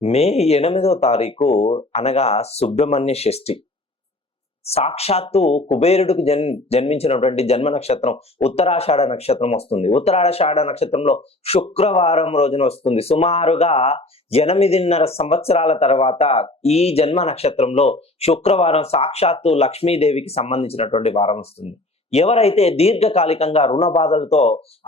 మే 8వ తారీఖు అనగా సుబ్రహ్మణ్య షష్ఠి. సాక్షాత్తు కుబేరుడికి జన్మించినటువంటి జన్మ నక్షత్రం ఉత్తరాషాఢ నక్షత్రం వస్తుంది. ఉత్తరాషాఢ నక్షత్రంలో శుక్రవారం రోజున వస్తుంది. సుమారుగా 8.5 సంవత్సరాల తర్వాత ఈ జన్మ నక్షత్రంలో శుక్రవారం సాక్షాత్తు లక్ష్మీదేవికి సంబంధించినటువంటి వారం వస్తుంది. ఎవరైతే దీర్ఘకాలికంగా రుణ బాధలతో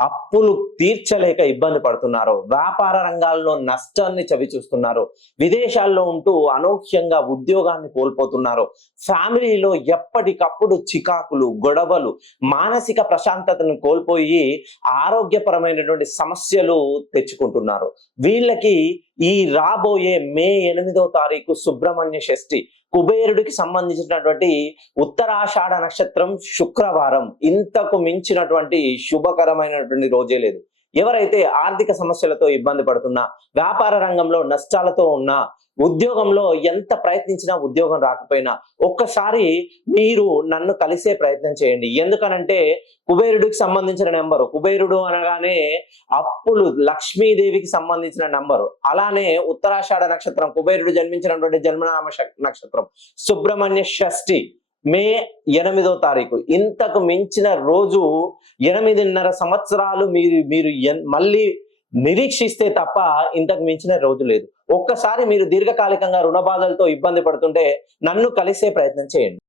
అప్పులు తీర్చలేక ఇబ్బంది పడుతున్నారో, వ్యాపార రంగాల్లో నష్టాన్ని చవిచూస్తున్నారో, విదేశాల్లో ఉంటూ అనూహ్యంగా ఉద్యోగాన్ని కోల్పోతున్నారో, ఫ్యామిలీలో ఎప్పటికప్పుడు చికాకులు, గొడవలు, మానసిక ప్రశాంతతను కోల్పోయి ఆరోగ్యపరమైనటువంటి సమస్యలు తెచ్చుకుంటున్నారు, వీళ్ళకి ఈ రాబోయే మే 8వ తారీఖు సుబ్రహ్మణ్య షష్ఠి కుబేరుడికి సంబంధించినటువంటి ఉత్తరాషాఢ నక్షత్రం శుక్రవారం ఇంతకు మించినటువంటి శుభకరమైనటువంటి రోజే లేదు. ఎవరైతే ఆర్థిక సమస్యలతో ఇబ్బంది పడుతున్నా, వ్యాపార రంగంలో నష్టాలతో ఉన్నా, ఉద్యోగంలో ఎంత ప్రయత్నించినా ఉద్యోగం రాకపోయినా ఒక్కసారి మీరు నన్ను కలిసే ప్రయత్నం చేయండి. ఎందుకనంటే కుబేరుడికి సంబంధించిన నెంబరు, కుబేరుడు అనగానే అప్పులు, లక్ష్మీదేవికి సంబంధించిన నంబరు. అలానే ఉత్తరాషాఢ నక్షత్రం కుబేరుడు జన్మించినటువంటి జన్మనామ నక్షత్రం సుబ్రహ్మణ్య షష్ఠి మే 8వ తారీఖు. ఇంతకు మించిన రోజు 8.5 సంవత్సరాలు మీరు మళ్ళీ నిరీక్షిస్తే తప్ప ఇంతకు మించిన రోజు లేదు. ఒక్కసారి మీరు దీర్ఘకాలికంగా రుణ బాధలతో ఇబ్బంది పడుతుంటే నన్ను కలిసే ప్రయత్నం చేయండి.